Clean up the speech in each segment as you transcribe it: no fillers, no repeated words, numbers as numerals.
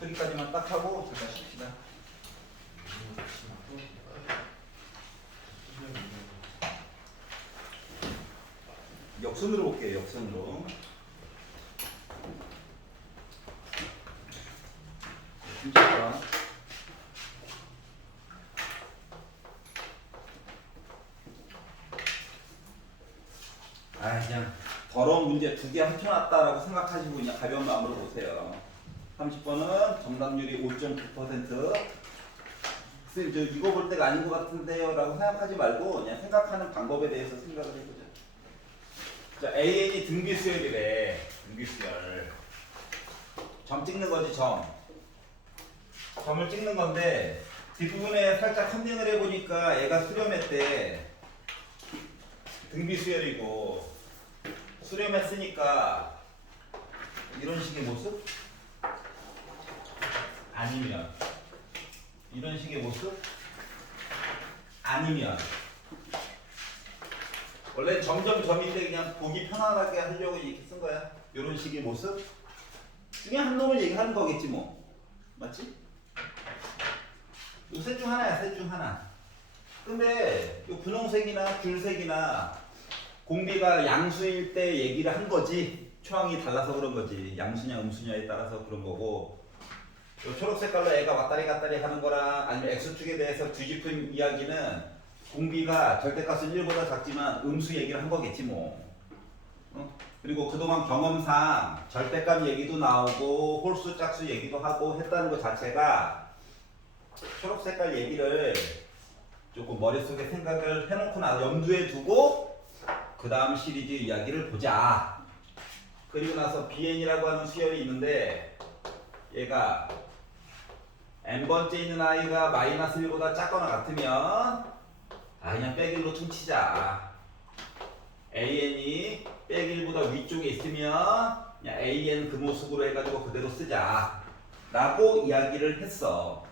소리까지만 딱 하고 잠깐 쉽시다. 역순으로 볼게요. 역순으로. 진짜. 그냥 더러운 문제 2개 합쳐놨다라고 생각하시고 그냥 가벼운 마음으로 보세요. 30번은 정답률이 5.9%. 저 이거 볼 때가 아닌 것 같은데요 라고 생각하지 말고 그냥 생각하는 방법에 대해서 생각을 해보죠. 자, AN이 등비수열이래. 등비수열. 점 찍는 거지, 점. 점을 찍는 건데 뒷부분에 살짝 컨닝을 해보니까 얘가 수렴했대. 등비수열이고 수렴했으니까 이런 식의 모습? 아니면 이런 식의 모습? 아니면 원래 점점 점인데 그냥 보기 편안하게 하려고 이렇게 쓴 거야. 이런 식의 모습 중에 한 놈을 얘기하는 거겠지 뭐. 맞지? 이 셋 중 하나야. 셋 중 하나. 근데 이 분홍색이나 귤색이나 공비가 양수일 때 얘기를 한 거지. 초항이 달라서 그런 거지. 양수냐 음수냐에 따라서 그런 거고, 요 초록 색깔로 애가 왔다리 갔다리 하는 거랑 아니면 X축에 대해서 뒤집은 이야기는 공비가 절대값은 1보다 작지만 음수 얘기를 한 거겠지 뭐. 그리고 그동안 경험상 절대값 얘기도 나오고 홀수 짝수 얘기도 하고 했다는 것 자체가 초록 색깔 얘기를 조금 머릿속에 생각을 해놓고 염두에 두고 그 다음 시리즈 이야기를 보자. 그리고 나서 BN이라고 하는 수열이 있는데 얘가 n번째 있는 아이가 마이너스 1보다 작거나 같으면 그냥 빼기로 퉁치자. AN이 빼기 1보다 위쪽에 있으면 그냥 AN 그 모습으로 해가지고 그대로 쓰자 라고 이야기를 했어.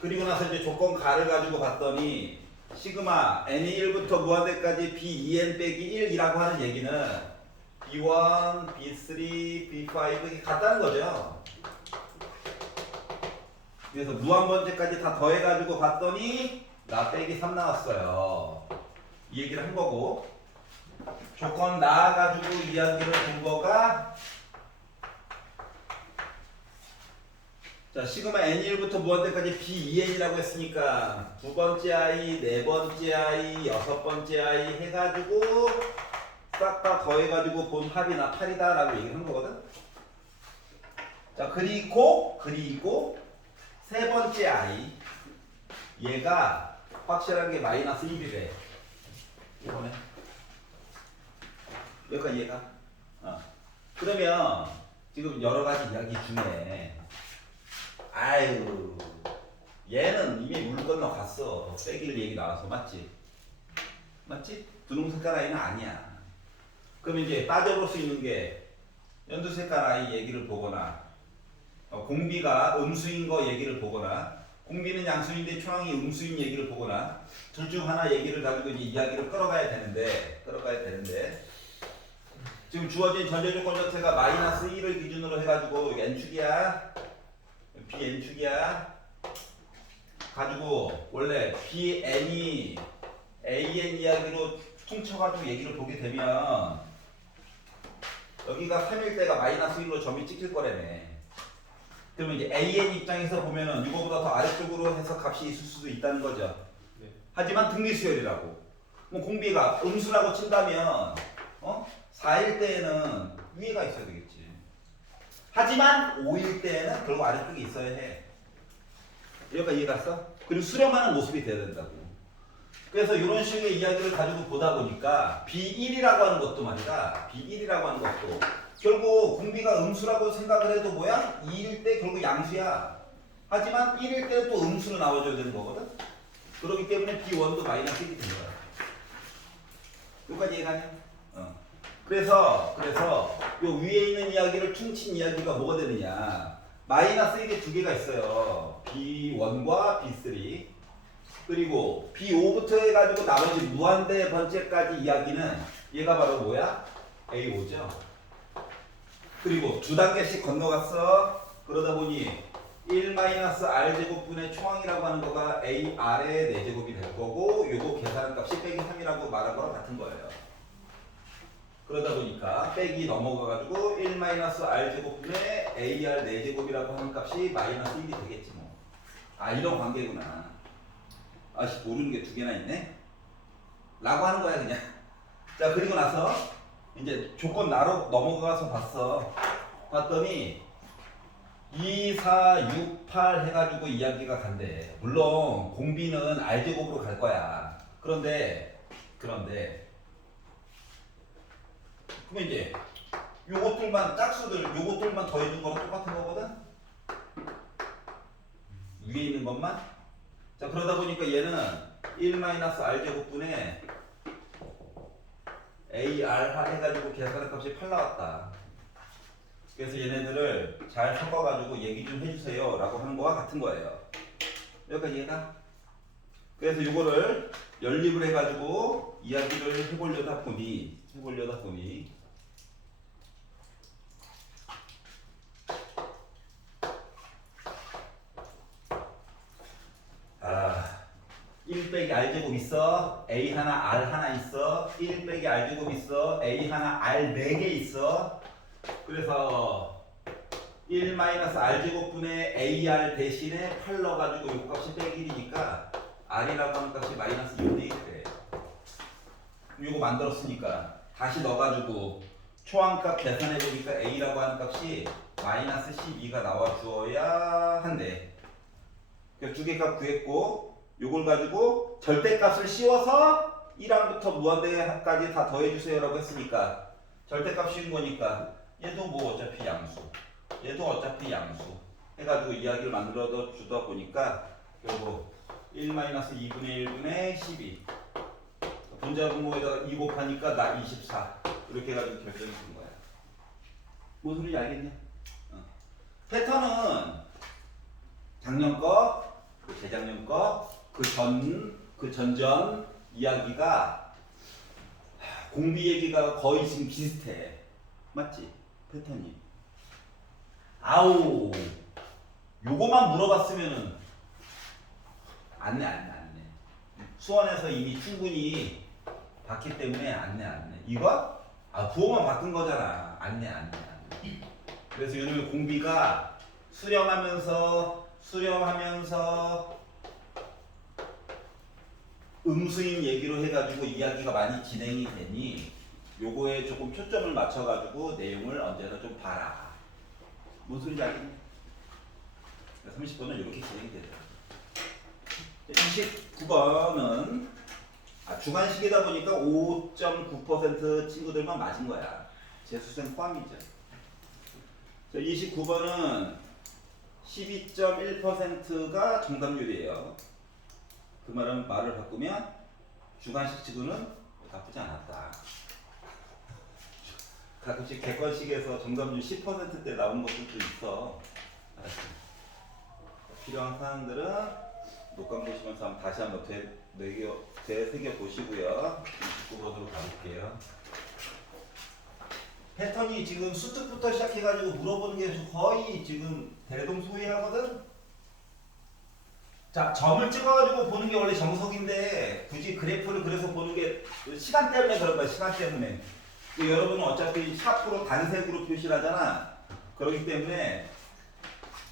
그리고 나서 이제 조건 가를 가지고 봤더니 시그마 n이 1부터 무한대까지 b2n 빼기 1이라고 하는 얘기는 b1, b3, b5 이게 같다는 거죠. 그래서 무한번째까지 다 더해가지고 봤더니 나 빼기 3 나왔어요. 이 얘기를 한 거고, 조건 나와가지고 이야기를 본 거가 자, 시그마 n1부터 무한대까지 b2n이라고 했으니까 두 번째 아이, 네 번째 아이, 여섯 번째 아이 해가지고 싹 다 더해가지고 본 합이 나 8이다 라고 얘기를 한 거거든. 자, 그리고 세 번째 아이 얘가 확실하게 마이너스 1이래. 이번에 여기까지 얘가 그러면 지금 여러 가지 이야기 중에 얘는 이미 물 건너 갔어. 빼기를 얘기 나와서. 맞지? 분홍 색깔 아이는 아니야. 그럼 이제 따져볼 수 있는 게 연두 색깔 아이 얘기를 보거나 공비가 음수인 거 얘기를 보거나 공비는 양수인데 초항이 음수인 얘기를 보거나 둘 중 하나 얘기를 가지고 이제 이야기를 끌어가야 되는데 지금 주어진 전제조건 자체가 마이너스 1을 기준으로 해가지고 n축이야. bn축이야. 가지고 원래 bn이 an 이야기로 퉁쳐가지고 얘기를 보게 되면 여기가 3일 때가 마이너스 1로 점이 찍힐 거라네. 그러면 이제 an 입장에서 보면은 이거보다 더 아래쪽으로 해서 값이 있을 수도 있다는 거죠. 네. 하지만 등비수열이라고. 뭐 공비가 음수라고 친다면 4일 때에는 위에가 있어야 되겠지. 하지만 5일 때에는 결국 아래쪽에 있어야 해. 여기까지 이해 갔어? 그리고 수렴하는 모습이 돼야 된다고. 그래서 이런 식의 이야기를 가지고 보다 보니까 B1이라고 하는 것도 말이다. B1이라고 하는 것도 결국 공비가 음수라고 생각을 해도 뭐야? 2일 때 결국 양수야. 하지만 1일 때는 또 음수로 나와줘야 되는 거거든. 그렇기 때문에 B1도 마이너스 1이 되는 거야. 여기까지 이해가냐? 그래서 요 위에 있는 이야기를 퉁친 이야기가 뭐가 되느냐? 마이너스 1이 두 개가 있어요. B1과 B3. 그리고 B5부터 해가지고 나머지 무한대 번째까지 이야기는 얘가 바로 뭐야? A5죠. 그리고 두 단계씩 건너갔어. 그러다 보니 1-r제곱분의 총항이라고 하는 거가 ar의 4제곱이 될 거고 요거 계산값이 빼기 3이라고 말한 거랑 같은 거예요. 그러다 보니까 빼기 넘어가가지고 1-r제곱분의 ar 4제곱이라고 하는 값이 마이너스 1이 되겠지 뭐. 아 이런 관계구나. 아씨 모르는 게 두 개나 있네. 라고 하는 거야 그냥. 자 그리고 나서 이제 조건 나로 넘어가서 봤더니 2, 4, 6, 8 해가지고 이야기가 간대. 물론 공비는 r제곱으로 갈 거야. 그런데 그러면 이제 요것들만 짝수들 요것들만 더해준 거랑 똑같은 거거든. 위에 있는 것만. 자 그러다 보니까 얘는 1-r제곱분의 ar 해가지고 계산한 값이 8 나왔다. 그래서 얘네들을 잘 섞어가지고 얘기 좀 해주세요 라고 하는 거와 같은 거예요. 여기까지 이해가? 그래서 이거를 연립을 해가지고 이야기를 해보려다 보니 아 1 빼기 r제곱 있어. a 하나 r 하나 있어. 1 빼기 r제곱 있어. a 하나 r 4개 있어. 그래서 1-r제곱분의 ar 대신에 8 넣어가지고 요 값이 빼기 1이니까 r이라고 하는 값이 마이너스 2분의 1이 돼. 요거 만들었으니까 다시 넣어가지고 초항값 계산해보니까 a라고 하는 값이 마이너스 12가 나와 주어야 한대. 그래서 두 개 값 구했고 요걸 가지고 절대값을 씌워서 1항부터 무한대까지 다 더해주세요 라고 했으니까 절대값 씌운 거니까 얘도 뭐 어차피 양수 얘도 어차피 양수 해가지고 이야기를 만들어 주다 보니까 결국 1-2분의 1분의 12 분자 분모에다가 2 곱하니까 나 24 이렇게 해가지고 결정이 된 거야. 무슨 소리인지 알겠냐? 패턴은 작년 거, 재작년 거, 그 전전 이야기가 공비 얘기가 거의 지금 비슷해. 맞지? 패턴이. 아우 요거만 물어봤으면은 안내. 수원에서 이미 충분히 봤기 때문에 안내. 이거? 아 부호만 바꾼 거잖아. 안내. 그래서 요즘에 공비가 수렴하면서 음수인 얘기로 해가지고 이야기가 많이 진행이 되니 요거에 조금 초점을 맞춰가지고 내용을 언제나 좀 봐라. 무슨 소리인지 알겠니? 30번은 이렇게 진행이 되죠. 29번은 주관식이다 보니까 5.9% 친구들만 맞은 거야. 재수생 포함이죠. 29번은 12.1%가 정답률이에요. 그 말을 바꾸면 주관식 지구는 나쁘지 않았다. 가끔씩 객관식에서 정답률 10%대 나온 것들도 있어. 알았지? 필요한 사항들은 녹감 보시면서 다시 한번 되새겨 보시고요. 29번으로 가볼게요. 패턴이 지금 수특부터 시작해가지고 물어보는 게 거의 지금 대동소이하거든? 자, 점을 찍어가지고 보는 게 원래 정석인데 굳이 그래프를 그래서 보는 게 시간 때문에 그런 거야. 시간 때문에. 여러분은 어차피 샤프로 단색으로 표시를 하잖아. 그렇기 때문에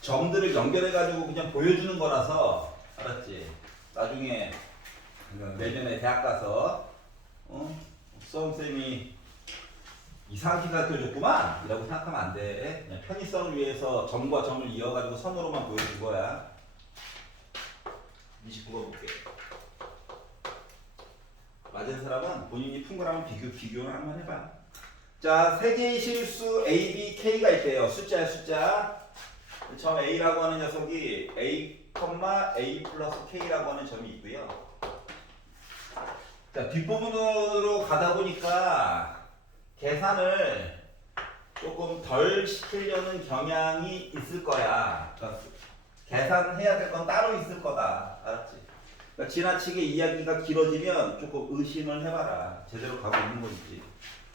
점들을 연결해가지고 그냥 보여주는 거라서 알았지? 나중에 내년에 대학 가서 수험쌤이 이상하게 가르쳐줬구만 이라고 생각하면 안 돼. 그냥 편의성을 위해서 점과 점을 이어가지고 선으로만 보여준 거야. 29번 볼게. 맞은 사람은 본인이 푼 거랑 비교를 한번 해봐. 자, 세 개의 실수 A, B, K가 있대요. 숫자야, 숫자. 처음 A라고 하는 녀석이 A, A 플러스 K라고 하는 점이 있고요. 자, 뒷부분으로 가다 보니까 계산을 조금 덜 시키려는 경향이 있을 거야. 계산해야 될 건 따로 있을 거다. 알았지? 그러니까 지나치게 이야기가 길어지면 조금 의심을 해봐라. 제대로 가고 있는 건지.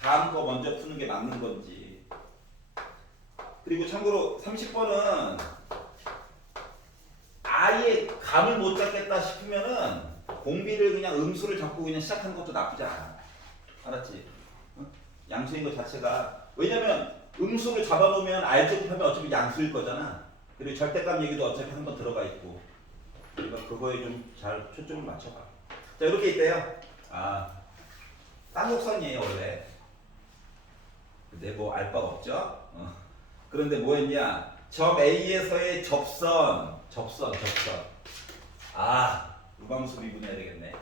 다음 거 먼저 푸는 게 맞는 건지. 그리고 참고로 30번은 아예 감을 못 잡겠다 싶으면은 공비를 그냥 음수를 잡고 그냥 시작하는 것도 나쁘지 않아. 알았지? 응? 양수인 것 자체가 왜냐면 음수를 잡아보면 R제곱하면 어차피 양수일 거잖아. 그리고 절대값 얘기도 어차피 한번 들어가 있고. 그러니까 그거에 좀 잘 초점을 맞춰봐. 자 이렇게 있대요. 아 쌍곡선이에요 원래. 근데 뭐 알 바가 없죠. 그런데 뭐 했냐? 점 A에서의 접선. 아 무방수 미분해야 되겠네.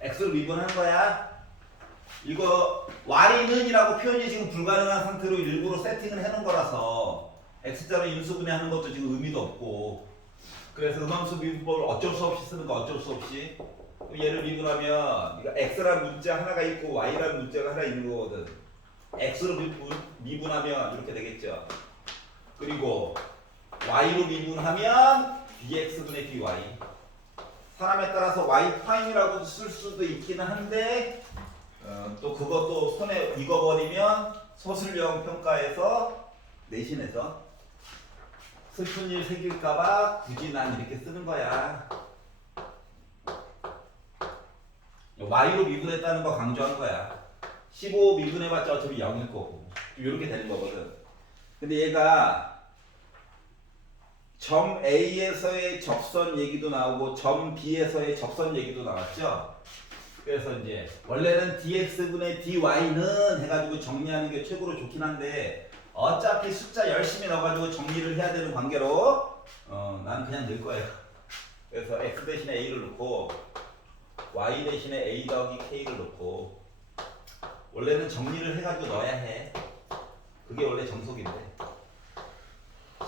X로 미분한 거야. 이거 Y는이라고 표현이 지금 불가능한 상태로 일부러 세팅을 해놓은 거라서 X자로 인수분해하는 것도 지금 의미도 없고 그래서 음함수 미분법을 어쩔 수 없이 쓰는 거 어쩔 수 없이 얘를 미분하면 X라는 문자 하나가 있고 Y라는 문자가 하나 있는 거거든. X로 미분하면 이렇게 되겠죠. 그리고 Y로 미분하면 BX분의 BY 사람에 따라서 Y'이라고 쓸 수도 있기는 한데 또 그것도 손에 익어버리면 서술형 평가에서 내신에서 슬픈 일 생길까봐 굳이 난 이렇게 쓰는 거야. Y로 미분했다는 거 강조한 거야. 15 미분해봤자 어차피 0일 거고 이렇게 되는 거거든. 근데 얘가 점 A에서의 접선 얘기도 나오고 점 B에서의 접선 얘기도 나왔죠. 그래서 이제 원래는 dx분의 dy는 해가지고 정리하는 게 최고로 좋긴 한데 어차피 숫자 열심히 넣어가지고 정리를 해야 되는 관계로 나는 그냥 넣을 거예요. 그래서 x 대신에 a를 넣고 y 대신에 a 더하기 k를 넣고 원래는 정리를 해가지고 넣어야 해. 그게 원래 정석인데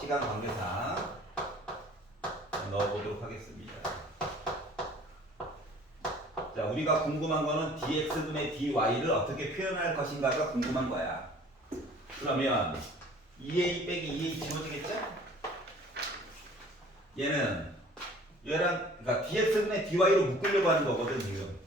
시간 관계상 넣어보도록 하겠습니다. 자, 우리가 궁금한 거는 dx분의 dy를 어떻게 표현할 것인가가 궁금한 거야. 그러면 2a 빼기 2a 지워지겠죠? 얘는 얘랑 그러니까 dx분의 dy로 묶으려고 하는 거거든 지금.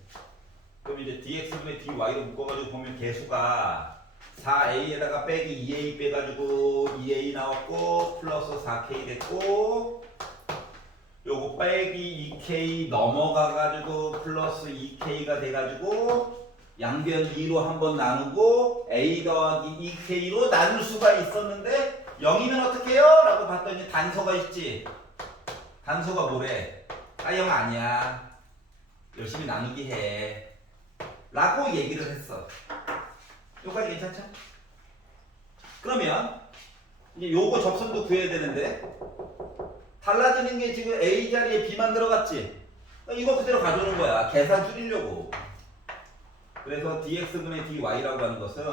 그럼 이제 dx분의 dy로 묶어가지고 보면 개수가 4a에다가 빼기 2a 빼가지고 2a 나왔고 플러스 4k 됐고 요거 빼기 2k 넘어가가지고 플러스 2k가 돼가지고 양변 2로 한번 나누고 a 더하기 2k로 나눌 수가 있었는데 0이면 어떻게 해요? 라고 봤더니 단서가 있지. 단서가 뭐래? 아 0 아니야. 열심히 나누기 해. 라고 얘기를 했어. 여기까지 괜찮죠? 그러면 이제 요거 접선도 구해야 되는데 달라지는 게 지금 A 자리에 B만 들어갔지? 이거 그대로 가져오는 거야. 계산 줄이려고. 그래서 dx분의 dy라고 하는 것은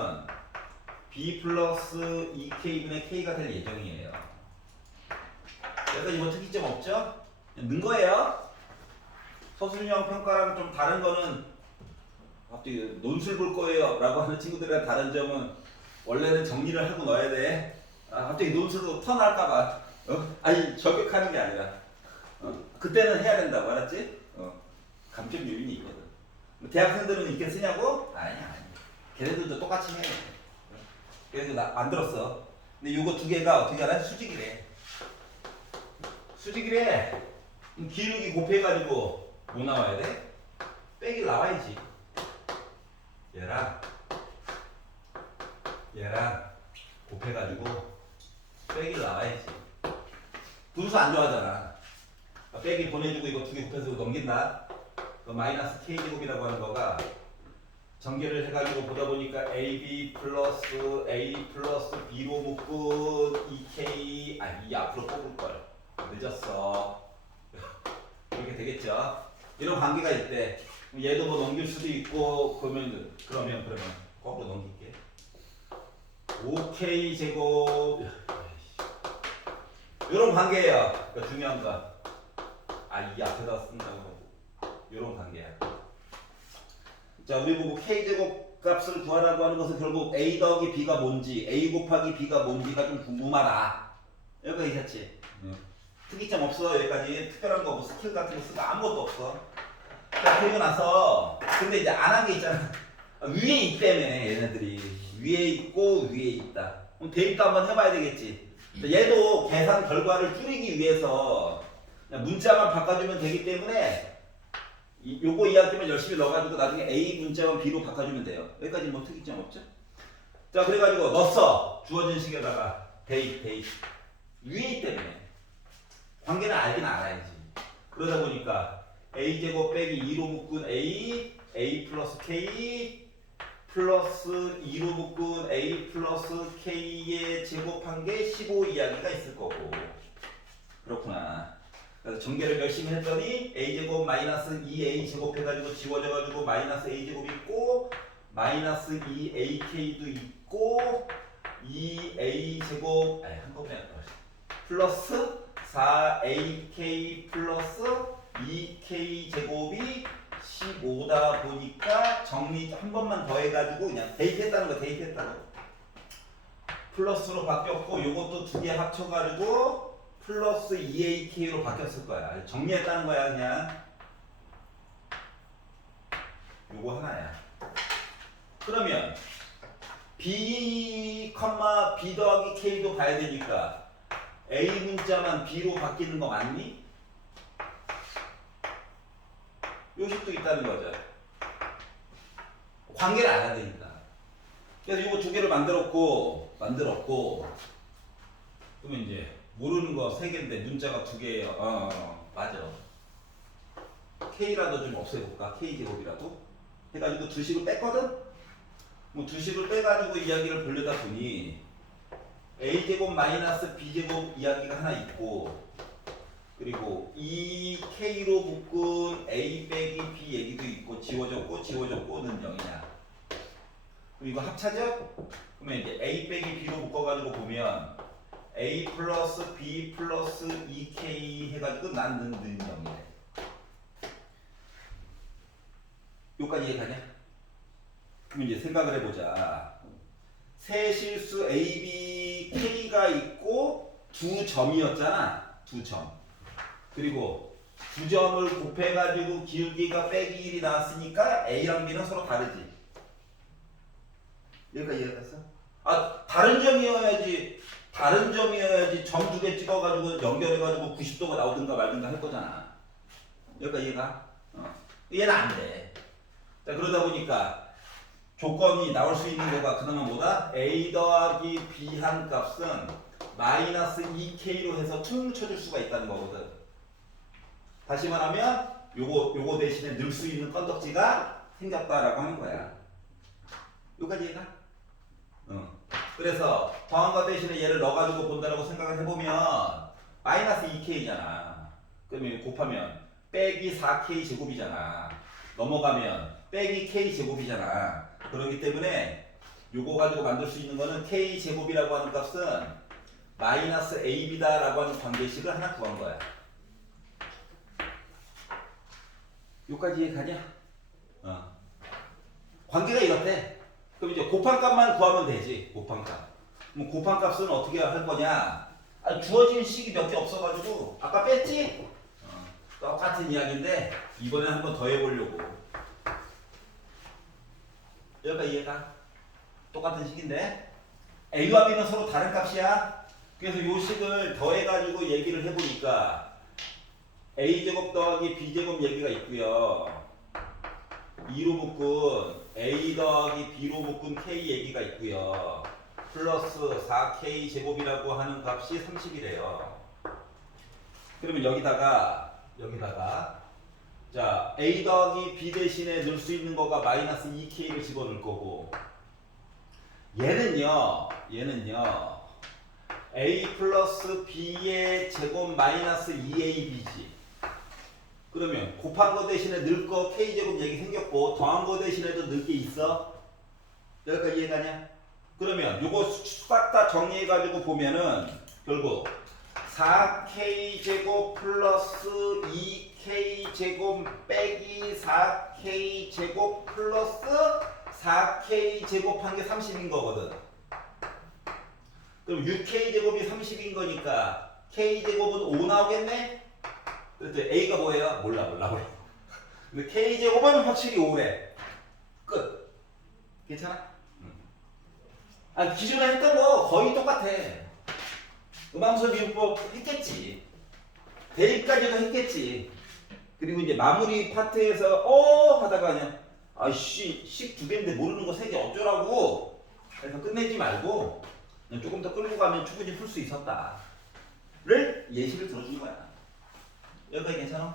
B 플러스 2k분의 k가 될 예정이에요. 그래서 이거 특이점 없죠? 넣은 거예요. 서술형 평가랑 좀 다른 거는 갑자기 논술 볼 거예요 라고 하는 친구들이랑 다른 점은 원래는 정리를 하고 넣어야 돼. 갑자기 논술로 턴할까봐 아니 저격하는 게 아니라 그때는 해야 된다고 알았지? 감점 요인이 있거든. 대학생들은 이렇게 쓰냐고? 아니야. 걔네들도 똑같이 해. 그래서 나 만들었어. 근데 요거 두 개가 어떻게 알아? 수직이래. 수직이래. 기울기 곱해가지고 뭐 나와야 돼? 빼기 나와야지. 얘랑 곱해가지고 빼기 나와야지. 분수 안 좋아하잖아. 빼기 보내주고 이거 두 개 곱해서 넘긴다. 그 마이너스 k제곱이라고 하는 거가 전개를 해가지고 보다 보니까 ab 플러스 a 플러스 b로 묶은 2k 이 앞으로 뽑을 걸 늦었어. 이렇게 되겠죠. 이런 관계가 있대. 얘도 뭐 넘길 수도 있고 그러면 거꾸로 넘길게. 5k 제곱 이런 관계예요. 그러니까 중요한 거. 이 앞에다 쓴다고. 이런 관계야. 자, 우리 보고 k제곱 값을 구하라고 하는 것은 결국 a 더하기 b가 뭔지, a 곱하기 b가 뭔지가 좀 궁금하다. 여기까지 괜찮지? 특이점 없어. 여기까지 특별한 거, 뭐 스킬 같은 거 쓰고 아무것도 없어. 자, 그리고 나서 근데 이제 안 한 게 있잖아. 위에 있다며 얘네들이. 위에 있고 위에 있다. 그럼 대입도 한번 해봐야 되겠지. 얘도 계산 결과를 줄이기 위해서 그냥 문자만 바꿔주면 되기 때문에 요거 이야기만 열심히 넣어가지고 나중에 A 문자만 B로 바꿔주면 돼요. 여기까지 뭐 특이점 없죠? 자, 그래가지고 넣었어. 주어진 식에다가 대입. 유의 때문에. 관계는 알긴 알아야지. 그러다 보니까 A제곱 빼기 2로 묶은 A 플러스 K 플러스 2로 묶은 A 플러스 K의 제곱한 게 15 이야기가 있을 거고. 그렇구나. 그래서 전개를 열심히 했더니 A제곱 마이너스 2A 제곱 해가지고 지워져가지고 마이너스 A제곱이 있고 마이너스 2AK도 있고 2A제곱 한꺼번에 플러스 4AK 플러스 2K제곱이 15다 보니까 정리 한 번만 더 해가지고 그냥 대입했다는 거 대입했다는 거 플러스로 바뀌었고 요것도 두 개 합쳐가지고 플러스 2AK로 바뀌었을 거야. 정리했다는 거야 그냥. 요거 하나야. 그러면 B, B 더하기 K도 봐야 되니까 A 문자만 B로 바뀌는 거 맞니? 요식도 있다는 거죠. 관계를 알아야 되니까. 그래서 요거 두 개를 만들었고 그러면 이제 모르는 거 세 개인데 문자가 두 개예요. 맞아. K라도 좀 없애볼까? K제곱이라도 해가지고 두 식을 뺐거든? 뭐 두 식을 빼가지고 이야기를 보려다 보니 A제곱 마이너스 B제곱 이야기가 하나 있고 그리고 2K로 묶은 A 빼기 B 얘기도 있고 지워졌고는 0이냐. 그럼 이거 합차죠? 그러면 이제 A 빼기 B로 묶어가지고 보면 A 플러스 B 플러스 2K 해가지고 난 는 0이래. 여기까지 이해가냐? 그럼 이제 생각을 해보자. 세 실수 A, B, K가 있고 두 점이었잖아. 두 점. 그리고 두 점을 곱해가지고 기울기가 빼기 1이 나왔으니까 A랑 B는 서로 다르지. 여기까지 이해갔어? 다른 점이어야지 점 두 개 찍어가지고 연결해가지고 90도가 나오든가 말든가 할 거잖아. 여기까지 이해가? 얘는 안 돼. 자, 그러다 보니까 조건이 나올 수 있는 거가 그나마 뭐다? A 더하기 B 한 값은 마이너스 2K로 해서 퉁 쳐줄 수가 있다는 거거든. 다시 말하면 요거 대신에 넣을 수 있는 건덕지가 생겼다라고 하는 거야. 여기까지 이해가? 그래서 더한 것 대신에 얘를 넣어가지고 본다라고 생각을 해보면 마이너스 2K잖아. 그러면 곱하면 빼기 4K 제곱이잖아. 넘어가면 빼기 K 제곱이잖아. 그렇기 때문에 요거 가지고 만들 수 있는 거는 K 제곱이라고 하는 값은 마이너스 AB다라고 하는 관계식을 하나 구한 거야. 요까지 이해가냐? 관계가 이렇대. 그럼 이제 곱한 값만 구하면 되지. 곱한 값. 그럼 곱한 값은 어떻게 할 거냐? 주어진 식이 몇 개 없어가지고 아까 뺐지? 똑같은 이야기인데 이번에 한번 더 해보려고. 여기가 이해가? 똑같은 식인데 A와 B는 서로 다른 값이야. 그래서 이 식을 더해가지고 얘기를 해보니까 A제곱 더하기 B제곱 얘기가 있고요. 2로 묶은 A 더하기 B로 묶은 K 얘기가 있고요. 플러스 4K 제곱이라고 하는 값이 30이래요. 그러면 여기다가 자 A 더하기 B 대신에 넣을 수 있는 거가 마이너스 2K를 집어넣을 거고 얘는요 A 플러스 B의 제곱 마이너스 2AB지. 그러면 곱한 거 대신에 넣을 거 K제곱 얘기 생겼고 더한 거 대신에도 넣을 게 있어? 여기까지 이해가냐? 그러면 요거 싹 다 정리해가지고 보면은 결국 4K제곱 플러스 2K제곱 빼기 4K제곱 플러스 4K제곱 한 게 30인 거거든. 그럼 6K제곱이 30인 거니까 K제곱은 5 나오겠네? 그랬더니 A가 뭐예요? 몰라. 근데 K제곱은 확실히 5래. 끝. 괜찮아? 아 기존에 했던 거 거의 똑같아. 음함수 미분법 했겠지. 대입까지도 했겠지. 그리고 이제 마무리 파트에서 하다가 그냥 아씨 식 두 개인데 모르는 거 세 개 어쩌라고 그래서 끝내지 말고 그냥 조금 더 끌고 가면 충분히 풀 수 있었다를 예시를 들어준 거야. 여기까지 괜찮아?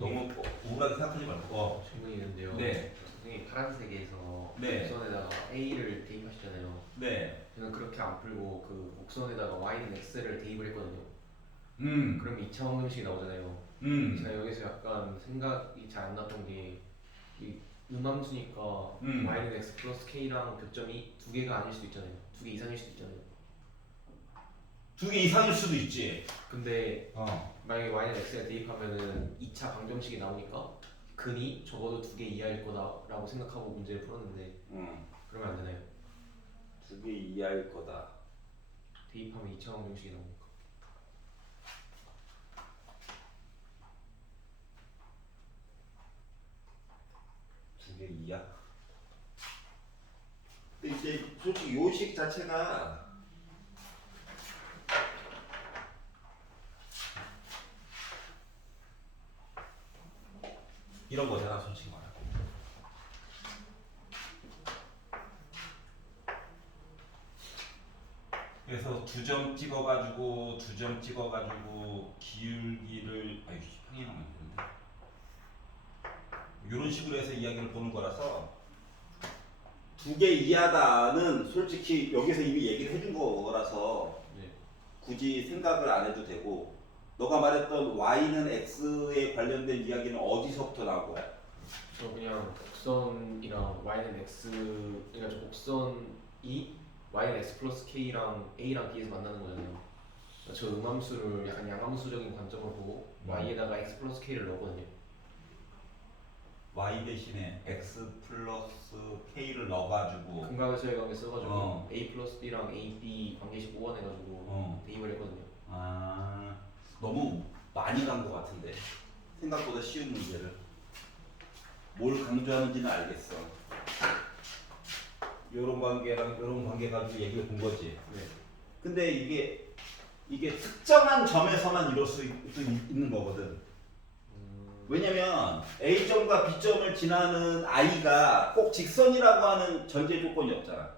너무 우울하게 생각하지 말고. 질문이 있는데요. 네. 선생님 파란색에서 네. 곡선에다가 A를 대입하시잖아요. 네. 저는 그렇게 안 풀고 그 곡선에다가 Y는 X를 대입을 했거든요. 음. 그럼 2차 방정식이 나오잖아요. 제가 여기서 약간 생각이 잘 안 났던 게 이 음함수니까 Y는 X 플러스 K랑 교점이 두 개가 아닐 수도 있잖아요. 두 개 이상일 수도 있잖아요. 두 개 이상일 수도 있지. 근데 만약에 Y는 X에 대입하면은 2차 방정식이 나오니까 근이 적어도 두 개 이하일 거다라고 생각하고 문제를 풀었는데 그러면 안 되나요? 두 개 이하일 거다. 대입하면 2차 방정식이 나오니까. 두 개 이하. 근데 이제 솔직히 요식 자체가 이런 거잖아, 솔직히 말하고. 그래서 두 점 찍어가지고 기울기를 평행 하면 되는데 이런 식으로 해서 이야기를 보는 거라서 두 개 이하다는 솔직히 여기서 이미 얘기를 해준 거라서 네. 굳이 생각을 안 해도 되고 너가 말했던 y는 x에 관련된 이야기는 어디서부터 나온 거야? 저 그냥 곡선이랑 Y는 X 그러니까 저 곡선이 Y는 X 플러스 K랑 A랑 B에서 만나는 거잖아요. 그러니까 저 음함수를 약간 양함수적인 관점으로 보고 Y에다가 X 플러스 K를 넣었거든요. y 대신에 x 플러스 k를 넣어가지고 근각에서의 관계 써가지고 어. A 플러스 B랑 A, B 관계식 보완해가지고 대입을 했거든요. 아 너무 많이 간 것 같은데 생각보다 쉬운 문제를 뭘 강조하는지는 알겠어. 요런 관계랑 요런 관계 가지고 얘기를 본 거지. 네. 근데 이게 특정한 점에서만 이룰 수 있는 거거든. 왜냐면 A점과 B점을 지나는 I가 꼭 직선이라고 하는 전제 조건이 없잖아.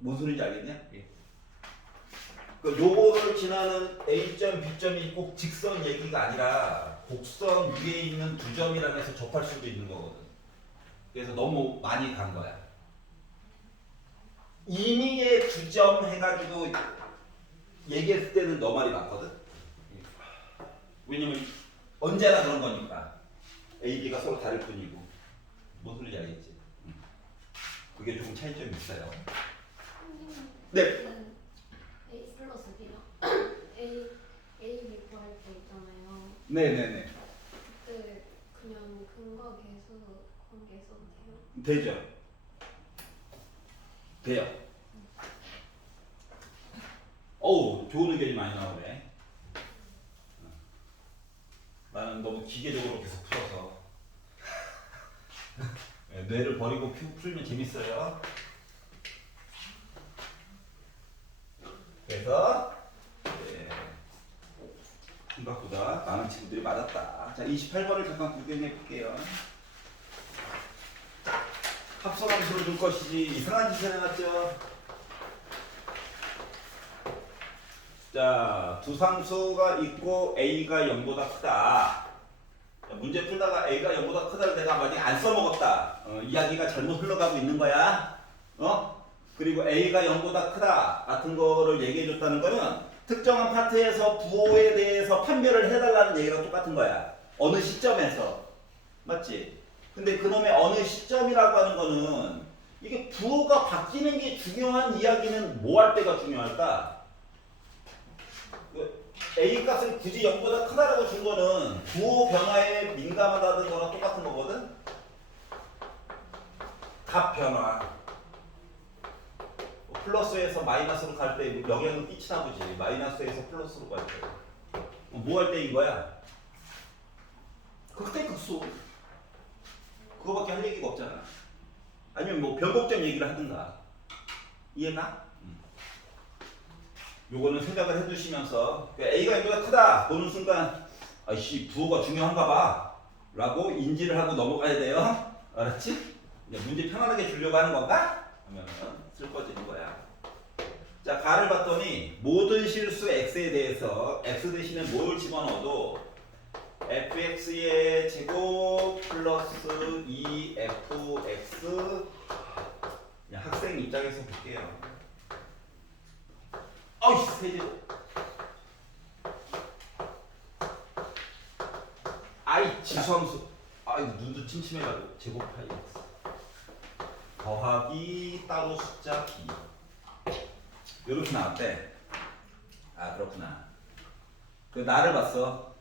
뭔 소리인지 알겠냐? 예. 그 요거를 지나는 A점, B점이 꼭 직선 얘기가 아니라 곡선 위에 있는 두 점이랑 해서 접할 수도 있는 거거든. 그래서 너무 많이 간 거야. 임의의 두 점 해가지고 얘기했을 때는 너 말이 맞거든. 왜냐면 언제나 그런 거니까 A, B가 서로 다를 뿐이고 뭔 소리인지 알겠지? 그게 조금 차이점이 있어요. 네. A 플러스 B랑 A B 구할 때 있잖아요. 네네네. 그때 그냥 근과 계수 관계 써도 돼요? 되죠. 돼요. 어우 좋은 의견이 많이 나오네. 나는 너무 기계적으로 계속 풀어서 뇌를 버리고 풀면 재밌어요. 그래서 생각보다 많은 친구들이 맞았다. 자 28번을 잠깐 구경해 볼게요. 합성함수를 줄 것이지 이상한 짓을 해놨죠. 자, 두 상수가 있고 A가 0보다 크다. 자, 문제 풀다가 A가 0보다 크다를 내가 만약에 안 써먹었다. 이야기가 잘못 흘러가고 있는 거야. 그리고 A가 0보다 크다 같은 거를 얘기해줬다는 거는 특정한 파트에서 부호에 대해서 판별을 해달라는 얘기랑 똑같은 거야. 어느 시점에서. 맞지? 근데 그놈의 어느 시점이라고 하는 거는 이게 부호가 바뀌는 게 중요한 이야기는 뭐 할 때가 중요할까? A 값을 굳이 0보다 크다라고 준 거는 부호 변화에 민감하다는 거랑 똑같은 거거든? 값 변화. 플러스에서 마이너스로 갈 때 영향을 끼치나 보지. 마이너스에서 플러스로 갈 때. 뭐 할 때인 거야? 극대 극소. 그거밖에 할 얘기가 없잖아. 아니면 뭐 변곡점 얘기를 하든가. 이해가? 요거는 생각을 해두시면서 A가 B보다 크다 보는 순간 아이씨 부호가 중요한가 봐 라고 인지를 하고 넘어가야 돼요. 알았지? 이제 문제 편안하게 주려고 하는 건가? 하면은 슬퍼지는 거야. 자, 가를 봤더니 모든 실수 x에 대해서 x 대신에 뭘 집어넣어도 fx의 제곱 플러스 2fx. 그냥 학생 입장에서 볼게요. 어이 세제곱. 아이 지수함수. 아이 눈도 침침해가지고 제곱파이 x 더하기 따로 숫자 b. 이렇게 나왔대. 아 그렇구나. 그 나를 봤어.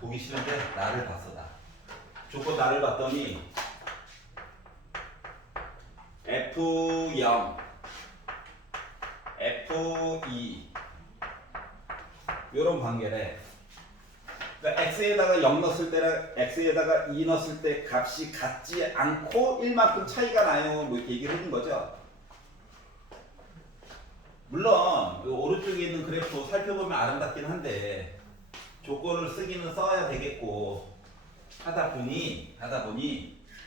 보기 싫은데 나를 봤어 나. 조건 나를 봤더니 F0, F2 이런 관계래. 그러니까 x에다가 0 넣었을 때랑 x에다가 2 넣었을 때 값이 같지 않고 1만큼 차이가 나요. 뭐 이렇게 얘기를 해준 거죠. 물론 오른쪽에 있는 그래프 살펴보면 아름답긴 한데 조건을 쓰기는 써야 되겠고 하다 보니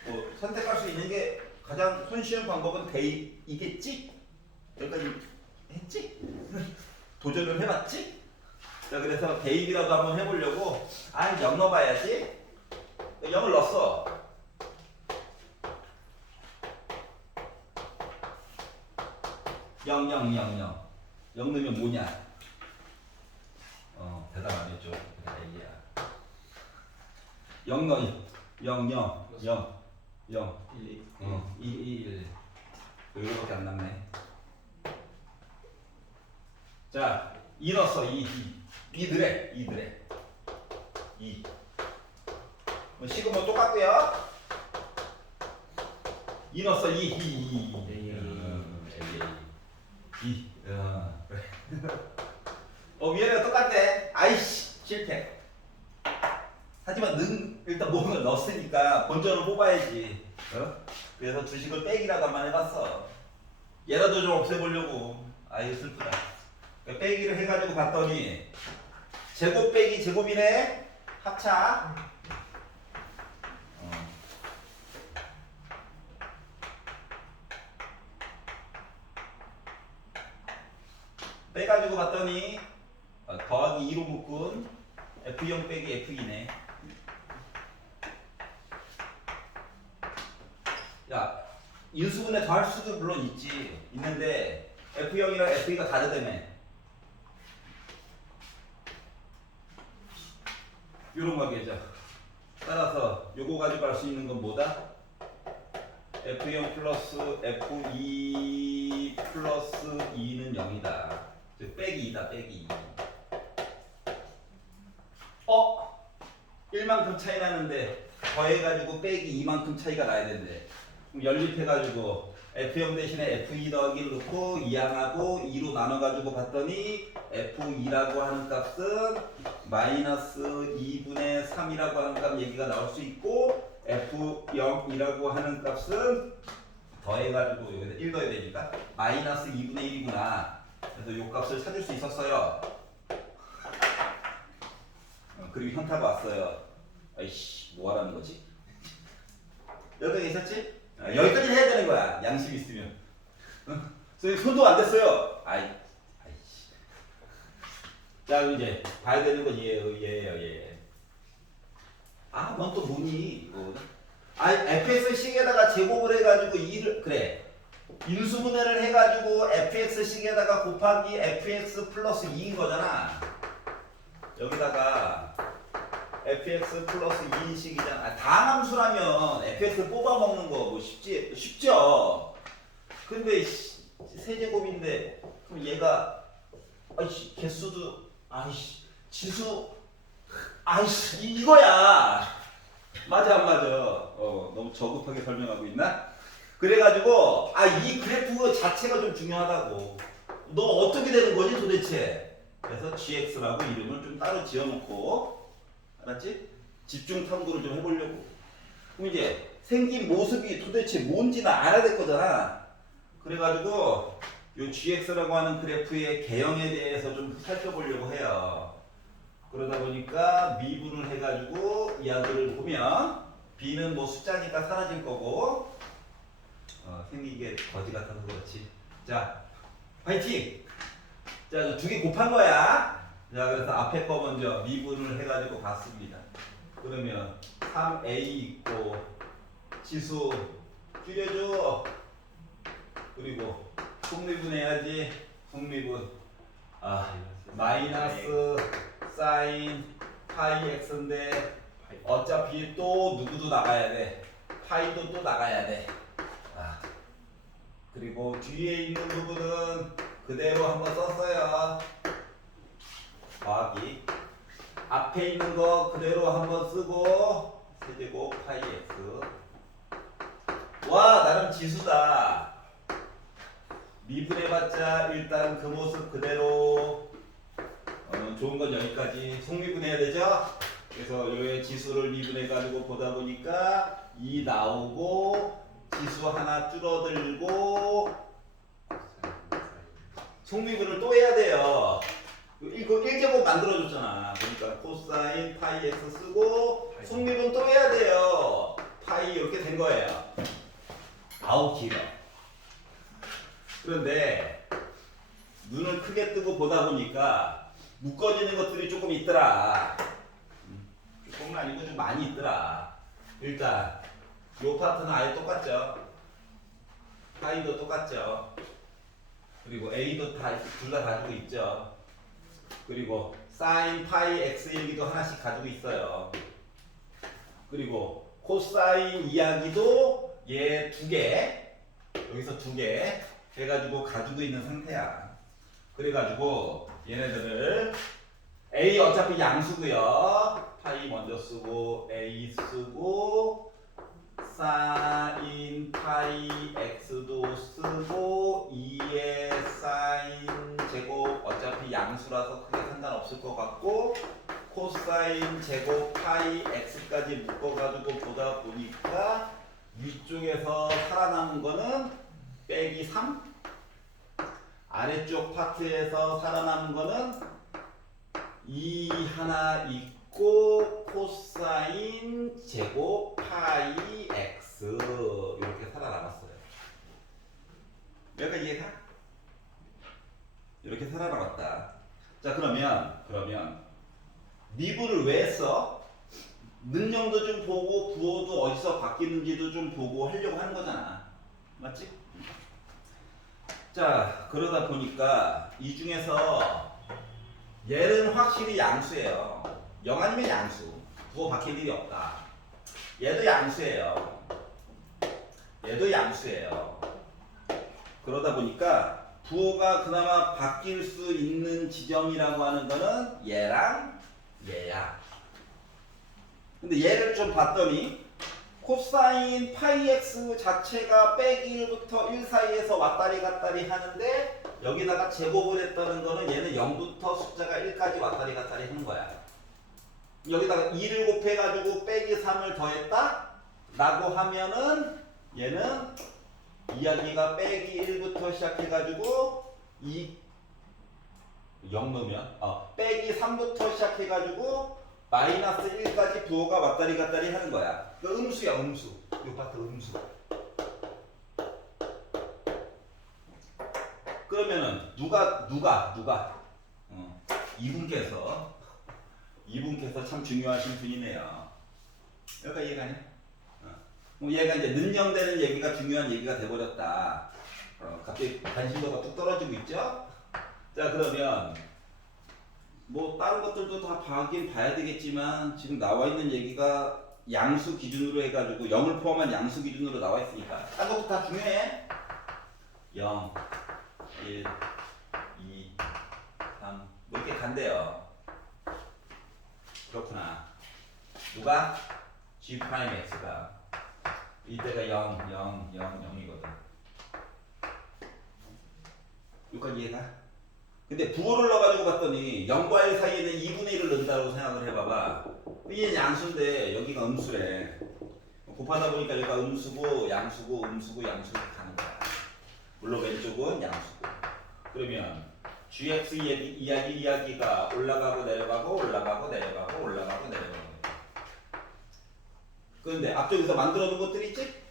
뭐 선택할 수 있는 게 가장 손쉬운 방법은 대입이겠지? 여기까지 했지? 도전을 해봤지? 자 그래서 대입이라도 한번 해보려고 0 넣어봐야지. 0을 넣었어. 영 넣으면 뭐냐? 대답 안 했죠. A야. 0 넣어. 0 1, 1 이거밖에 안 남네. 자 2 넣었어. 2 넣으래. 2 식은 뭐 똑같고요. 2 넣었어. 2 위에가 똑같네. 아이씨 실패. 하지만 일단 뭔가 넣었으니까 본전을 뽑아야지. 그래서 주식을 빼기라도 한번 해봤어. 얘라도 좀 없애보려고. 아유 슬프다. 빼기를 해가지고 봤더니 제곱 빼기 제곱이네. 합차. 빼가지고 봤더니 더하기 2로 묶은 F0 빼기 F2네. 야 인수분해 더할 수도 물론 있는데 F0이랑 F2가 다르다며. 요런 관계죠. 따라서 요거 가지고 알 수 있는 건 뭐다? F0 플러스 F2 플러스 2는 0이다. 즉 빼기 2다. 빼기 2. 1만큼 차이 나는데 더해가지고 빼기 2만큼 차이가 나야 된대. 그럼 연립해가지고 F0 대신에 F2 더하기를 넣고 2항하고 2로 나눠가지고 봤더니 F2라고 하는 값은 마이너스 2분의 3이라고 하는 값 얘기가 나올 수 있고 F0이라고 하는 값은 더해가지고 여기다 1 넣어야 되니까 마이너스 2분의 1이구나. 그래서 이 값을 찾을 수 있었어요. 그리고 현타가 왔어요. 아이씨 뭐 하라는 거지? 여기까지 있었지? 여기까지 해야 되는 거야. 양심 있으면. 손도 안 댔어요. 아이씨. 자 그럼 이제 봐야 되는 건 얘예요. 넌 또 뭐니? fx식에다가 제곱을 해가지고 2를 그래. 인수분해를 해가지고 fx식에다가 곱하기 fx 플러스 2인 거잖아. 여기다가 fx 플러스 2인 식이잖아. 다함수라면 fx 뽑아먹는 거 뭐 쉽죠? 근데 세제곱인데 그럼 얘가 아이씨 개수도 아이씨 지수 아이씨 이거야. 맞아 안 맞아? 너무 저급하게 설명하고 있나? 그래가지고 이 그래프 자체가 좀 중요하다고. 너 어떻게 되는 거지 도대체? 그래서 gx라고 이름을 좀 따로 지어놓고 알았지? 집중 탐구를 좀 해보려고. 그럼 이제 생긴 모습이 도대체 뭔지는 알아야 될 거잖아. 그래가지고 요 GX라고 하는 그래프의 개형에 대해서 좀 살펴보려고 해요. 그러다 보니까 미분을 해가지고 이야기를 보면 B는 뭐 숫자니까 사라질 거고 생긴 게 거지 같아서 그렇지. 자, 화이팅! 자, 두 개 곱한 거야. 자, 그래서 앞에 거 먼저 미분을 해가지고 봤습니다. 그러면 3A 있고 지수 줄여줘. 그리고 속미분 해야지. 속미분. 마이너스 사인 파이 x인데 어차피 또 누구도 나가야 돼. 파이도 또 나가야 돼. 그리고 뒤에 있는 부분은 그대로 한번 썼어요. 더하기. 앞에 있는 거 그대로 한번 쓰고 세제곱 파이 x. 와, 나름 지수다. 미분해봤자 일단 그 모습 그대로. 좋은 건 여기까지. 속미분해야 되죠? 그래서 요의 지수를 미분해가지고 보다 보니까 2 나오고 지수 하나 줄어들고 속미분을 또 해야 돼요. 이거 1제곱 만들어줬잖아. 그러니까 코사인 파이 x 쓰고 속미분 또 해야 돼요. 파이 이렇게 된 거예요. 아우 길어. 그런데 눈을 크게 뜨고 보다 보니까 묶어지는 것들이 조금 있더라. 조금은 아니고 좀 많이 있더라. 일단 요 파트는 아예 똑같죠. 파이도 똑같죠. 그리고 A도 둘 다 가지고 있죠. 그리고 사인 파이 x 얘기도 하나씩 가지고 있어요. 그리고 코사인 이야기도 얘 두 개, 여기서 두 개 해가지고 가지고 있는 상태야. 그래가지고 얘네들을 A 어차피 양수고요. 파이 먼저 쓰고 A 쓰고 사인 파이 x도 쓰고 2의 사인 제곱 어차피 양수라서 크게 상관없을 것 같고 코사인 제곱 파이 x까지 묶어가지고 보다 보니까 위쪽에서 살아남은 거는 빼기 3, 아래쪽 파트에서 살아남은 거는 2 하나 있고 코사인 제곱 파이 x 이렇게 살아남았어요. 여기까지 이해가? 이렇게 살아남았다. 자, 그러면 미분을 왜 했어? 능력도 좀 보고 부호도 어디서 바뀌는지도 좀 보고 하려고 하는 거잖아. 맞지? 자, 그러다 보니까 이 중에서 얘는 확실히 양수예요. 0 아니면 양수. 부호 바뀔 일이 없다. 얘도 양수예요. 얘도 양수예요. 그러다 보니까 부호가 그나마 바뀔 수 있는 지점이라고 하는 거는 얘랑 얘야. 근데 얘를 좀 봤더니 코사인 파이 x 자체가 빼기 1부터 1 사이에서 왔다리 갔다리 하는데 여기다가 제곱을 했다는 거는 얘는 0부터 숫자가 1까지 왔다리 갔다리 하는 거야. 여기다가 2를 곱해가지고 빼기 3을 더했다? 라고 하면은 얘는 이야기가 빼기 1부터 시작해가지고 0 넣으면 빼기 3부터 시작해가지고 마이너스 1까지 부호가 왔다리 갔다리 하는 거야. 그 음수야, 음수. 요 파트 음수. 그러면은 누가 이분께서 참 중요하신 분이네요. 여기가 이해가냐? 얘가 이제 능령되는 얘기가 중요한 얘기가 돼버렸다. 갑자기 관심도가 뚝 떨어지고 있죠? 자, 그러면 뭐 다른 것들도 다 봐긴 봐야 되겠지만 지금 나와 있는 얘기가 양수 기준으로 해가지고 0을 포함한 양수 기준으로 나와 있으니까 다른 것도 다 중요해. 0, 1, 2, 3 뭐 이렇게 간대요. 그렇구나. 누가? G 프라임 X가 이때가 0, 0, 0, 0이거든. 여기까지 이해가? 근데 부호를 넣어가지고 봤더니 0과 1 사이에는 2분의 1을 넣는다고 생각을 해봐봐. 얘는 양수인데 여기가 음수래. 곱하다 보니까 여기가 음수고 양수고 음수고 양수고 이렇게 가는 거야. 물론 왼쪽은 양수고. 그러면 gx 이야기가 올라가고 내려가고 올라가고 내려가고 올라가고 내려가고. 그런데 앞쪽에서 만들어 놓은 것들이 있지?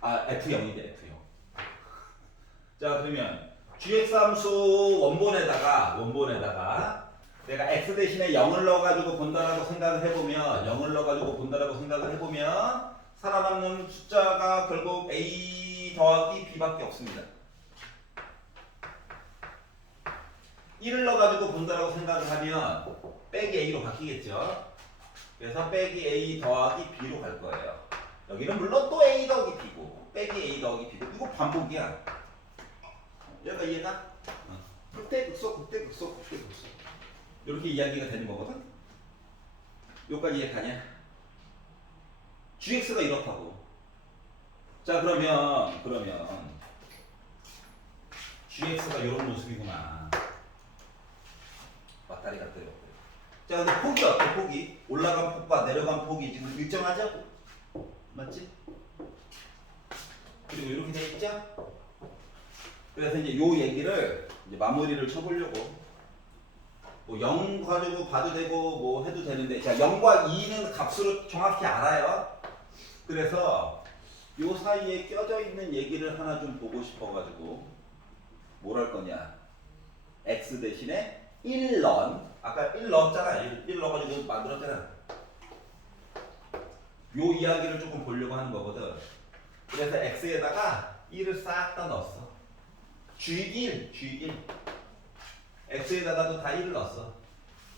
아 F0인데 F0. 자 그러면 gx 함수 원본에다가 내가 x 대신에 0을 넣어가지고 본다라고 생각을 해보면 0을 넣어가지고 본다라고 생각을 해보면 살아남는 숫자가 결국 a 더하기 b밖에 없습니다. 1을 넣어가지고 본다라고 생각을 하면 빼기 a로 바뀌겠죠. 그래서 빼기 a 더하기 b로 갈 거예요. 여기는 물론 또 a 더하기 b고 빼기 a 더하기 b고 이거 반복이야. 얘가 이해가? 극대극소 이렇게 이야기가 되는 거거든. 여기까지 이해가냐? gx가 이렇다고. 자 그러면 gx가 이런 모습이구나. 왔다리가 떠요. 자 근데 폭이 어때? 폭이 올라간 폭과 내려간 폭이 지금 일정하죠? 맞지? 그리고 이렇게 돼 있죠? 그래서 이제 요 얘기를 이제 마무리를 쳐보려고. 뭐 0 가지고 봐도 되고 뭐 해도 되는데, 자 0과 2는 값으로 정확히 알아요. 그래서 요 사이에 껴져 있는 얘기를 하나 좀 보고 싶어가지고 뭘 할 거냐? x 대신에 1 넣은, 아까 1 넣었잖아. 1 넣어가지고 만들었잖아. 요 이야기를 조금 보려고 하는 거거든. 그래서 x에다가 1을 싹 다 넣었어. G1 x에다가도 다 1을 넣었어.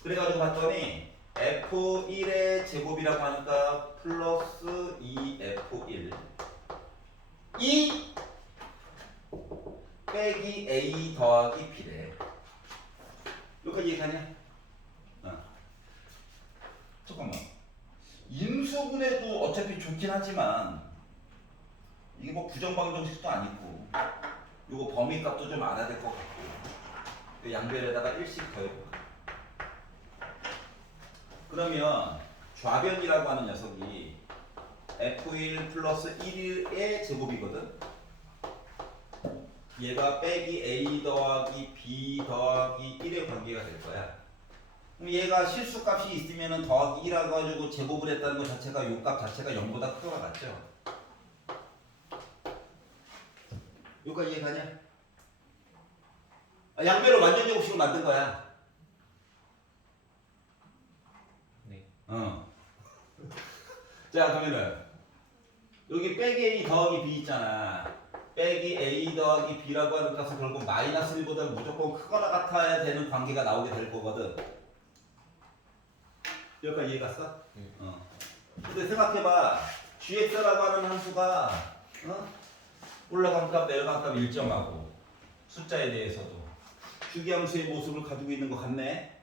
그래가지고 봤더니 f1의 제곱이라고 하니까 플러스 2f1 2 빼기 a 더하기 b래. 여기까지 이해가냐? 잠깐만. 인수분해도 어차피 좋긴 하지만 이게 뭐 부정방정식도 아니고 요거 범위값도 좀 알아야 될 것 같고 양변에다가 1씩 더해볼까. 그러면 좌변이라고 하는 녀석이 f1 플러스 1의 제곱이거든. 얘가 빼기 a 더하기 b 더하기 1의 관계가 될 거야. 그럼 얘가 실수값이 있으면 더하기 1하고 가지고 제곱을 했다는 것 자체가 요 값 자체가 0보다 크거나 같죠? 여기까지 이해가냐? 양변을 완전 제곱식으로 만든 거야. 네. 자 그러면은 여기 빼기 a 더하기 b 있잖아. 빼기 a 더하기 b라고 하는 값은 결국 마이너스 1보다 무조건 크거나 같아야 되는 관계가 나오게 될 거거든. 여기까지 이해갔어? 근데 생각해봐. gx라고 하는 함수가 올라간 값 내려간 값 일정하고 숫자에 대해서도 주기함수의 모습을 가지고 있는 것 같네.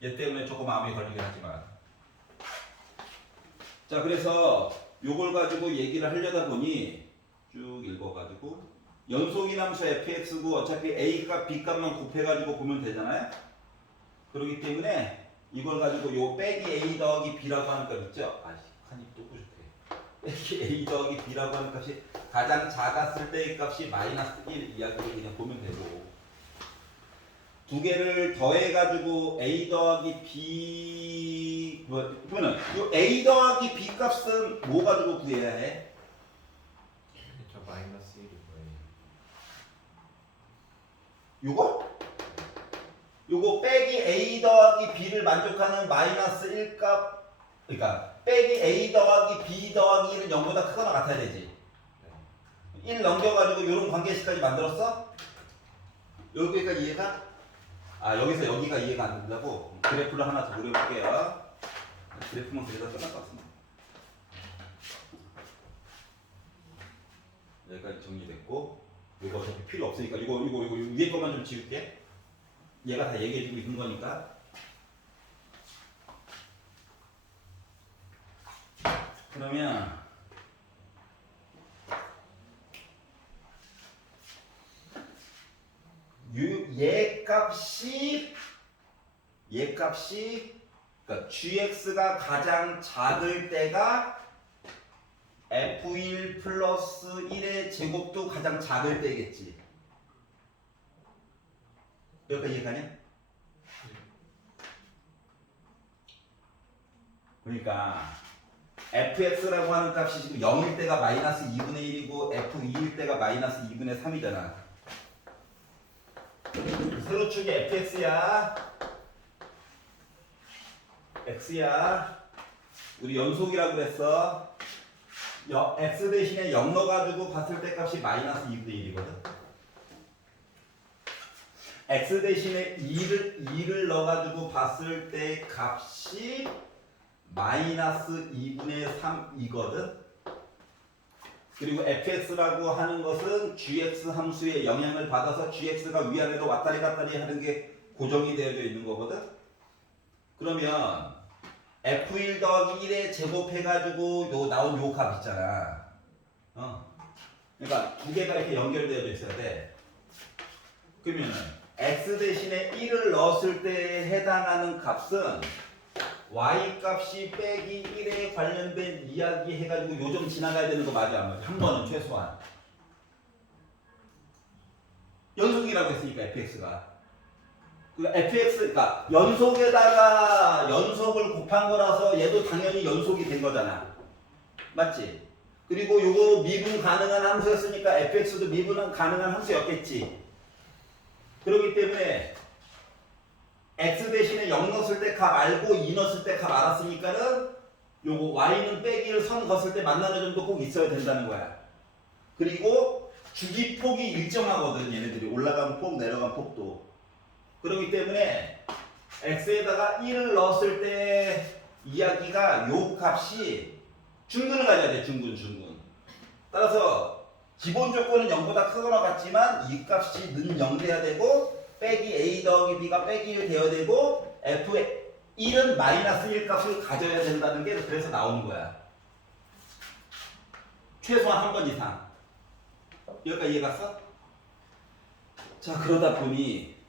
얘 때문에 조금 마음이 걸리긴 하지만. 자 그래서 요걸 가지고 얘기를 하려다 보니 쭉 읽어가지고 연속인함수 fx고 어차피 a값 b값만 곱해가지고 보면 되잖아요. 그렇기 때문에 이걸 가지고 요 빼기 a 더하기 b라고 하는 값 있죠? 아씨 칸이 또 부족해. 빼기 a 더하기 b라고 하는 값이 가장 작았을 때의 값이 마이너스 1 이야기를 그냥 보면 되고, 두 개를 더해가지고 a 더하기 b 그러면은 요 a 더하기 b 값은 뭐 가지고 구해야 해? 저 마이너스 1이 뭐예요? 요거 빼기 a 더하기 b를 만족하는 마이너스 1 값, 그러니까 빼기 a 더하기 b 더하기 1은 0보다 크거나 같아야 되지. 1 넘겨가지고 요런 관계식까지 만들었어? 여기까지 이해가? 아 여기서 여기가 이해가 안 된다고? 그래프를 하나 더 그려볼게요. 그래프만 그려서 끝날 것 같습니다. 여기까지 정리됐고, 이거 어차피 필요 없으니까 이거 위에 것만 좀 지울게. 얘가 다 얘기해주고 있는 거니까. 그러면 얘 값이 그러니까 gx가 가장 작을 때가 F1 플러스 1의 제곱도 가장 작을 때겠지. 여기까지 이해가냐? 그러니까 fx라고 하는 값이 지금 0일 때가 마이너스 2분의 1이고 f2일 때가 마이너스 2분의 3이잖아. 세로축이 fx야. x야. 우리 연속이라고 그랬어. x 대신에 0 넣어가지고 봤을 때 값이 마이너스 2분의 1이거든. x 대신에 2를 넣어가지고 봤을 때 값이 마이너스 2분의 3이거든. 그리고 fx라고 하는 것은 gx 함수의 영향을 받아서 gx가 위아래로 왔다리 갔다리 하는 게 고정이 되어져 있는 거거든. 그러면 f1 더하기 1에 제곱해가지고 나온 요 값 있잖아. 그러니까 두 개가 이렇게 연결되어져 있어야 돼. 그러면은 x 대신에 1을 넣었을 때 해당하는 값은 y 값이 빼기 1에 관련된 이야기 해가지고 요점 지나가야 되는 거 맞아 안 맞아? 한 번은 최소한. 연속이라고 했으니까 fx가. fx가 연속에다가 연속을 곱한 거라서 얘도 당연히 연속이 된 거잖아. 맞지? 그리고 요거 미분 가능한 함수였으니까 fx도 미분 가능한 함수였겠지. 그렇기 때문에 x 대신에 0 넣었을 때 값 알고 2 넣었을 때 값 알았으니까는 요거 y는 빼기를 선 걷을 때 만나는 점도 꼭 있어야 된다는 거야. 그리고 주기폭이 일정하거든. 얘네들이 올라간 폭 내려간 폭도. 그렇기 때문에 x에다가 1을 넣었을 때 이야기가 요 값이 중근을 가져야 돼. 중근. 따라서 기본 조건은 0보다 크거나 같지만 이 값이 는 0 돼야 되고 빼기 a 더하기 b가 빼기 1 되어야 되고 f의 1은 마이너스 1 값을 가져야 된다는 게 그래서 나오는 거야. 최소한 한 번 이상. 여기까지 이해갔어? 자, 그러다 보니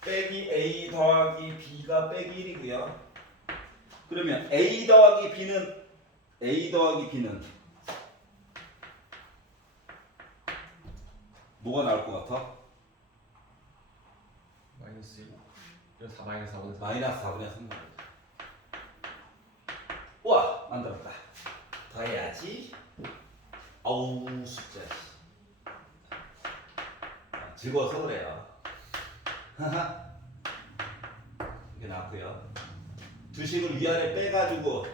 빼기 a 더하기 b가 빼기 1이고요. 그러면 a 더하기 b는 뭐가 나올 것 같아? 마이너스 1. 이거 다 마이너스 4분의 3. 마이너스 4분의 3. 우와, 만들었다. 더 해야지. 어우, 숫자. 즐거워서 그래요. 이게 나왔고요. 주식을 위아래 빼가지고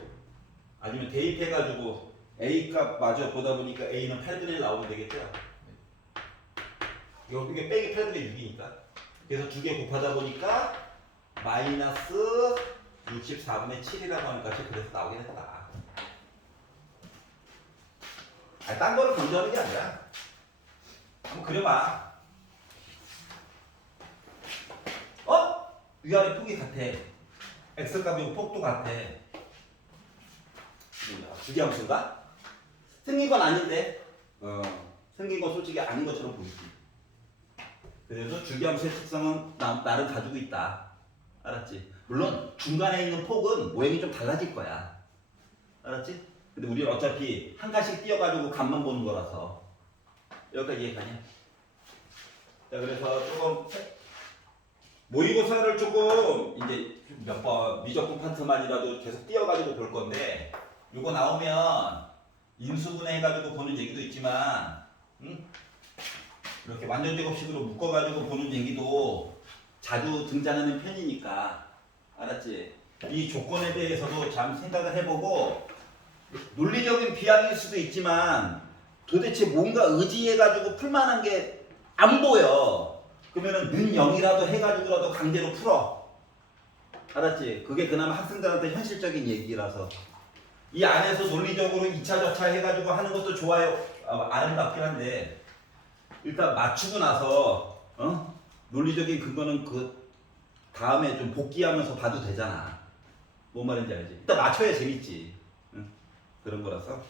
아니면 대입해가지고 A 값 마저 보다 보니까 A는 8분의 1 나오면 되겠죠? 이게 빼기 8분의 6이니까. 그래서 두 개 곱하다 보니까 마이너스 64분의 7이라고 하는 값이 그래서 나오게 됐다. 아니, 딴 거를 강조하는 게 아니라 한번 그려봐. 위아래 폭이 같아. x값이고 폭도 같아. 주기함수인가? 생긴 건 아닌데 생긴 건 솔직히 아닌 것처럼 보이지. 그래서 주기함수의 특성은 나를 가지고 있다. 알았지? 물론 중간에 있는 폭은 모양이 좀 달라질 거야. 알았지? 근데 우리는 어차피 한 가지씩 띄어가지고 값만 보는 거라서. 여기까지 이해가냐? 자, 그래서 조금 모의고사를 조금 이제 몇 번 미적분 파트만이라도 계속 띄어가지고 볼 건데, 요거 나오면 인수분해 해가지고 보는 얘기도 있지만, 이렇게 완전 제곱식으로 묶어가지고 보는 얘기도 자주 등장하는 편이니까. 알았지? 이 조건에 대해서도 참 생각을 해보고, 논리적인 비약일 수도 있지만 도대체 뭔가 의지해가지고 풀만한 게 안 보여. 그러면은 는 0이라도 해가지고라도 강제로 풀어. 알았지? 그게 그나마 학생들한테 현실적인 얘기라서. 이 안에서 논리적으로 2차 저차 해가지고 하는 것도 좋아요. 아름답긴 한데 일단 맞추고 나서 논리적인 그거는 그 다음에 좀 복귀하면서 봐도 되잖아. 뭔 말인지 알지? 일단 맞춰야 재밌지. 그런 거라서.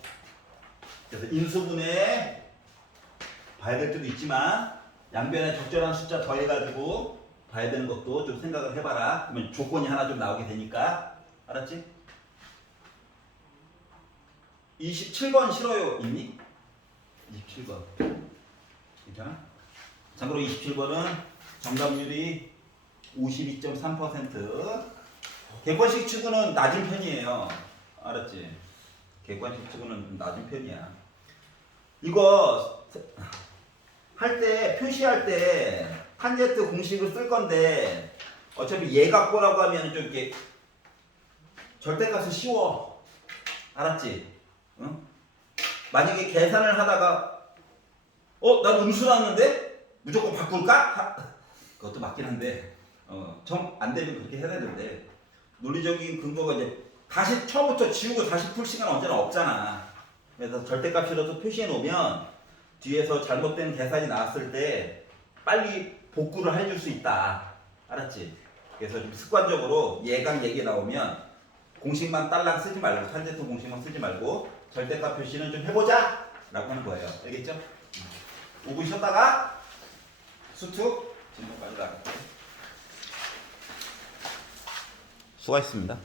그래서 인수분해 봐야 될 때도 있지만 양변에 적절한 숫자 더해가지고 봐야 되는 것도 좀 생각을 해봐라. 그러면 조건이 하나 좀 나오게 되니까. 알았지? 27번 싫어요 있니? 27번 괜찮아? 참고로 27번은 정답률이 52.3%. 객관식 추구는 낮은 편이에요. 알았지? 객관식 추구는 낮은 편이야. 이거 할 때 표시할 때 탄젠트 공식을 쓸 건데 어차피 예각고라고 하면 좀 이렇게 절대값이 쉬워. 알았지? 응? 만약에 계산을 하다가 난 음수 나왔는데 무조건 바꿀까? 그것도 맞긴 한데 정 안 되면 그렇게 해야 되는데 논리적인 근거가 이제 다시 처음부터 지우고 다시 풀 시간 언제나 없잖아. 그래서 절대값이라도 표시해 놓으면 뒤에서 잘못된 계산이 나왔을 때 빨리 복구를 해줄 수 있다. 알았지? 그래서 좀 습관적으로 예각 얘기 나오면 공식만 딸랑 쓰지 말고 탄젠트 공식만 쓰지 말고 절대값 표시는 좀 해보자 라고 하는 거예요. 알겠죠? 5분 쉬었다가 수투 질문까지 나갈게요. 수고하셨습니다.